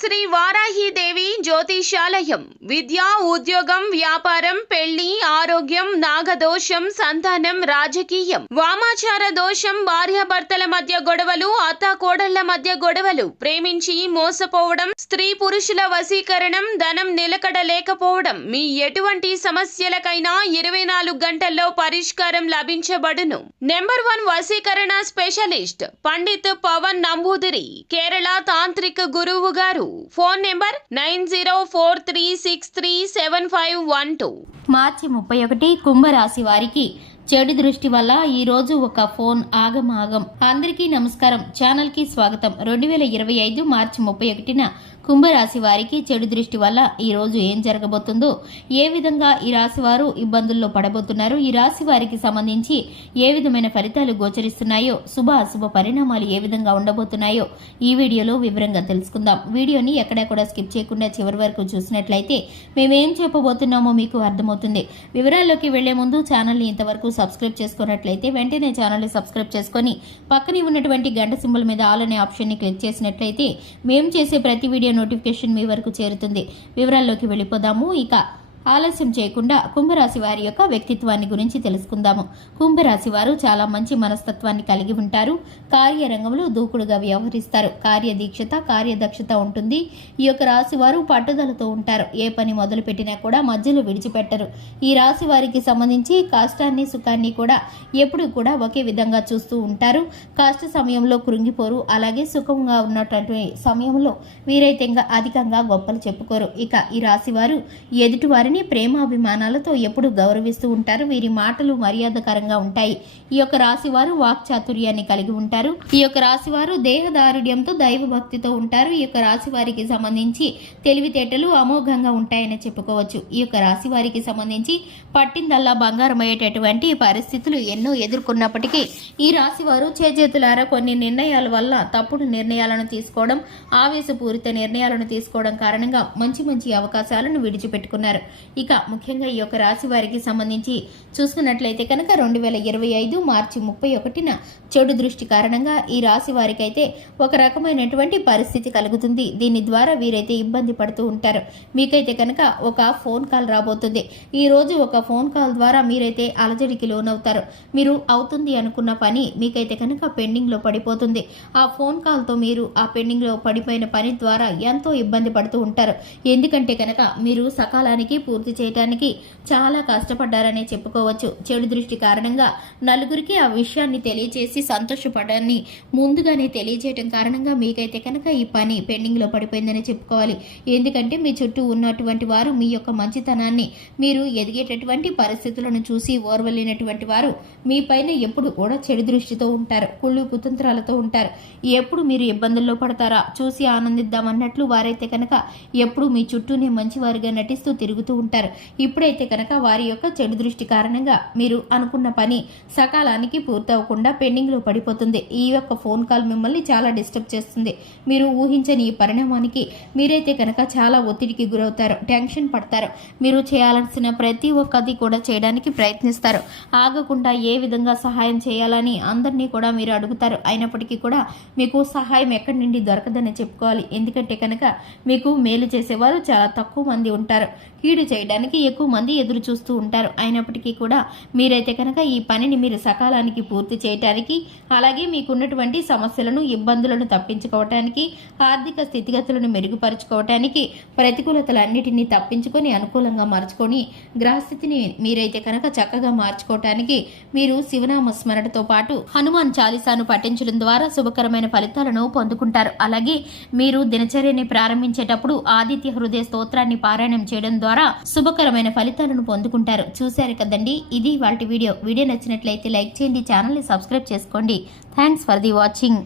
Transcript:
శ్రీ వారాహిదేవి జ్యోతిషాలయం విద్య, ఉద్యోగం, వ్యాపారం, పెళ్లి, ఆరోగ్యం, నాగదోషం, సంతానం, రాజకీయం, వామాచార దోషం, భార్యాభర్తల మధ్య గొడవలు, అత్తాకోడళ్ల మధ్య గొడవలు, ప్రేమించి మోసపోవడం, స్త్రీ పురుషుల వశీకరణం, ధనం నిలకడ లేకపోవడం, మీ ఎటువంటి సమస్యలకైనా 24 గంటల్లో పరిష్కారం లభించబడును. నెంబర్ 1 వశీకరణ స్పెషలిస్ట్ పండిత్ పవన్ నంబూదిరి, కేరళ తాంత్రిక గురువు గారు. Phone number 9043637512. మార్చి 31 కుంభరాశి వారికి చెడు దృష్టి వల్ల ఈ రోజు ఒక ఫోన్ ఆగమాగం. అందరికీ నమస్కారం, ఛానల్ కి స్వాగతం. 2025 మార్చి 31న కుంభరాశి వారికి చెడు దృష్టి వల్ల ఈ రోజు ఏం జరగబోతుందో, ఏ విధంగా ఈ రాశి వారు ఇబ్బందుల్లో పడబోతున్నారు, ఈ రాశి వారికి సంబంధించి ఏ విధమైన ఫలితాలు గోచరిస్తున్నాయో, శుభ అశుభ పరిణామాలు ఏ విధంగా ఉండబోతున్నాయో ఈ వీడియోలో వివరంగా తెలుసుకుందాం. వీడియోని ఎక్కడా కూడా స్కిప్ చేయకుండా చివరి వరకు చూసినట్లయితే మేమేం చెప్పబోతున్నామో మీకు అర్థమవుతుంది. వివరాల్లోకి వెళ్లే ముందు ఛానల్ని ఇంతవరకు సబ్స్క్రైబ్ చేసుకున్నట్లయితే వెంటనే ఛానల్ని సబ్స్క్రైబ్ చేసుకొని పక్కనే ఉన్నటువంటి గంట సింబల్ మీద ఆల్ అనే ఆప్షన్ని క్లిక్ చేసినట్లయితే మేము చేసే ప్రతి వీడియో నోటిఫికేషన్ మీ వరకు చేరుతుంది. వివరాల్లోకి వెళ్ళిపోదాము. ఇక ఆలస్యం చేయకుండా కుంభరాశి వారి యొక్క వ్యక్తిత్వాన్ని గురించి తెలుసుకుందాము. కుంభరాశి వారు చాలా మంచి మనస్తత్వాన్ని కలిగి ఉంటారు. కార్యరంగంలో దూకుడుగా వ్యవహరిస్తారు. కార్యదీక్షత, కార్యదక్షత ఉంటుంది. ఈ యొక్క రాశి వారు పట్టుదలతో ఉంటారు. ఏ పని మొదలు పెట్టినా కూడా మధ్యలో విడిచిపెట్టరు. ఈ రాశి వారికి సంబంధించి కష్టాన్ని సుఖాన్ని కూడా ఎప్పుడు కూడా ఒకే విధంగా చూస్తూ ఉంటారు. కష్ట సమయంలో కృంగిపోరు. అలాగే సుఖంగా ఉన్నటువంటి సమయంలో వీరైతే అధికంగా గొప్పలు చెప్పుకోరు. ఇక ఈ రాశి వారు ఎదుటి వారిని ప్రేమాభిమానాలతో ఎప్పుడు గౌరవిస్తూ ఉంటారు. వీరి మాటలు మర్యాదకరంగా ఉంటాయి. ఈ యొక్క రాశి వారు వాక్చాతుర్యాన్ని కలిగి ఉంటారు. ఈ యొక్క రాశి వారు దేహదారుఢ్యంతో దైవ భక్తితో ఉంటారు. ఈ యొక్క రాశి వారికి సంబంధించి తెలివితేటలు అమోఘంగా ఉంటాయని చెప్పుకోవచ్చు. ఈ యొక్క రాశి వారికి సంబంధించి పట్టిందల్లా బంగారం అయ్యేటటువంటి పరిస్థితులు ఎన్నో ఎదుర్కొన్నప్పటికీ ఈ రాశి వారు చేజేతులారా కొన్ని నిర్ణయాల వల్ల తప్పుడు నిర్ణయాలను తీసుకోవడం, ఆవేశపూరిత నిర్ణయాలను తీసుకోవడం కారణంగా మంచి మంచి అవకాశాలను విడిచిపెట్టుకున్నారు. ఇక ముఖ్యంగా ఈ యొక్క రాశి వారికి సంబంధించి చూసుకున్నట్లయితే కనుక 2025 మార్చి 31న చెడు దృష్టి కారణంగా ఈ రాశి వారికైతే ఒక రకమైనటువంటి పరిస్థితి కలుగుతుంది. దీని ద్వారా వీరైతే ఇబ్బంది పడుతూ ఉంటారు. మీకైతే కనుక ఒక ఫోన్ కాల్ రాబోతుంది. ఈ రోజు ఒక ఫోన్ కాల్ ద్వారా మీరైతే అలజడికి లోనవుతారు. మీరు అవుతుంది అనుకున్న పని మీకైతే కనుక పెండింగ్ లో పడిపోతుంది. ఆ ఫోన్ కాల్తో మీరు ఆ పెండింగ్ లో పడిపోయిన పని ద్వారా ఎంతో ఇబ్బంది పడుతూ ఉంటారు. ఎందుకంటే కనుక మీరు సకాలానికి పూర్తి చేయడానికి చాలా కష్టపడ్డారనే చెప్పుకోవచ్చు. చెడు దృష్టి కారణంగా నలుగురికి ఆ విషయాన్ని తెలియజేసి సంతోషపడాన్ని ముందుగానే తెలియజేయడం కారణంగా మీకైతే కనుక ఈ పని పెండింగ్ లో పడిపోయిందని చెప్పుకోవాలి. ఎందుకంటే మీ చుట్టూ ఉన్నటువంటి వారు మీ యొక్క మంచితనాన్ని, మీరు ఎదిగేటటువంటి పరిస్థితులను చూసి ఓర్వలేనటువంటి వారు మీ పైన ఎప్పుడు కూడా చెడు దృష్టితో ఉంటారు. కుళ్ళు కుతంత్రాలతో ఉంటారు. ఎప్పుడు మీరు ఇబ్బందుల్లో పడతారా చూసి ఆనందిద్దామన్నట్లు వారైతే కనుక ఎప్పుడు మీ చుట్టూనే మంచివారుగా నటిస్తూ తిరుగుతూ ఉంటారు. ఇప్పుడైతే కనుక వారి యొక్క చెడు దృష్టి కారణంగా మీరు అనుకున్న పని సకాలానికి పూర్తవకుండా పెండింగ్ లో పడిపోతుంది. ఈ యొక్క ఫోన్ కాల్ మిమ్మల్ని చాలా డిస్టర్బ్ చేస్తుంది. మీరు ఊహించని ఈ పరిణామానికి మీరైతే కనుక చాలా ఒత్తిడికి గురవుతారు, టెన్షన్ పడతారు. మీరు చేయాల్సిన ప్రతి ఒక్కది కూడా చేయడానికి ప్రయత్నిస్తారు. ఆగకుండా ఏ విధంగా సహాయం చేయాలని అందరినీ కూడా మీరు అడుగుతారు. అయినప్పటికీ కూడా మీకు సహాయం ఎక్కడి నుండి దొరకదని చెప్పుకోవాలి. ఎందుకంటే కనుక మీకు మేలు చేసేవారు చాలా తక్కువ మంది ఉంటారు. కీడు చేయడానికి ఎక్కువ మంది ఎదురు చూస్తూ ఉంటారు. అయినప్పటికీ కూడా మీరైతే కనుక ఈ పనిని మీరు సకాలానికి పూర్తి చేయటానికి, అలాగే మీకున్నటువంటి సమస్యలను, ఇబ్బందులను తప్పించుకోవటానికి, ఆర్థిక స్థితిగతులను మెరుగుపరుచుకోవటానికి, ప్రతికూలతలన్నిటినీ తప్పించుకొని అనుకూలంగా మార్చుకొని గ్రహస్థితిని మీరైతే కనుక చక్కగా మార్చుకోవటానికి మీరు శివనామ స్మరణతో పాటు హనుమాన్ చాలీసాను పఠించడం ద్వారా శుభకరమైన ఫలితాలను పొందుకుంటారు. అలాగే మీరు దినచర్యని ప్రారంభించేటప్పుడు ఆదిత్య హృదయ స్తోత్రాన్ని పారాయణం చేయడం ద్వారా శుభకరమైన ఫలితాలను పొందుకుంటారు. చూశారు కదండి, ఇది వాటి వీడియో నచ్చినట్లయితే లైక్ చేయండి, ఛానల్ని సబ్స్క్రైబ్ చేసుకోండి. Thanks for the watching.